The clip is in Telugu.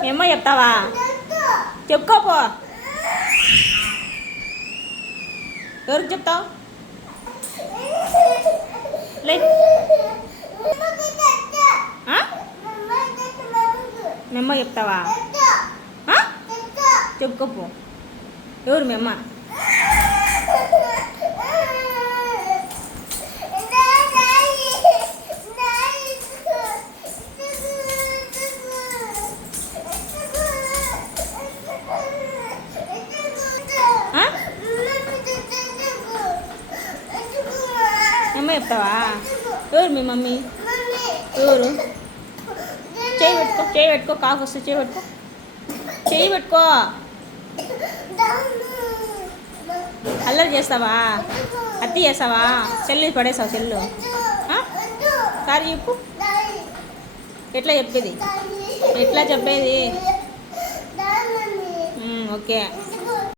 మీ అమ్మ చెప్తావా? చెప్పుకోపో. ఎవరికి చెప్తావు? లే మీ అమ్మ చెప్తావా? చెప్పుకోపో. ఎవరు మీ అమ్మ? అమ్మ చెప్తావా? ఎవరు మీ మమ్మీ? ఎవరు? చేయి పెట్టుకో, చేయి పెట్టుకో. కాకు వస్తే చేయి పెట్టుకో, చేయి పెట్టుకో. అల్లరి చేస్తావా? అత్తి చేస్తావా? చెల్లి పడేసావు చెల్లు. సారీ చెప్పు. ఎట్లా చెప్పేది? ఎట్లా చెప్పేది? ఓకే.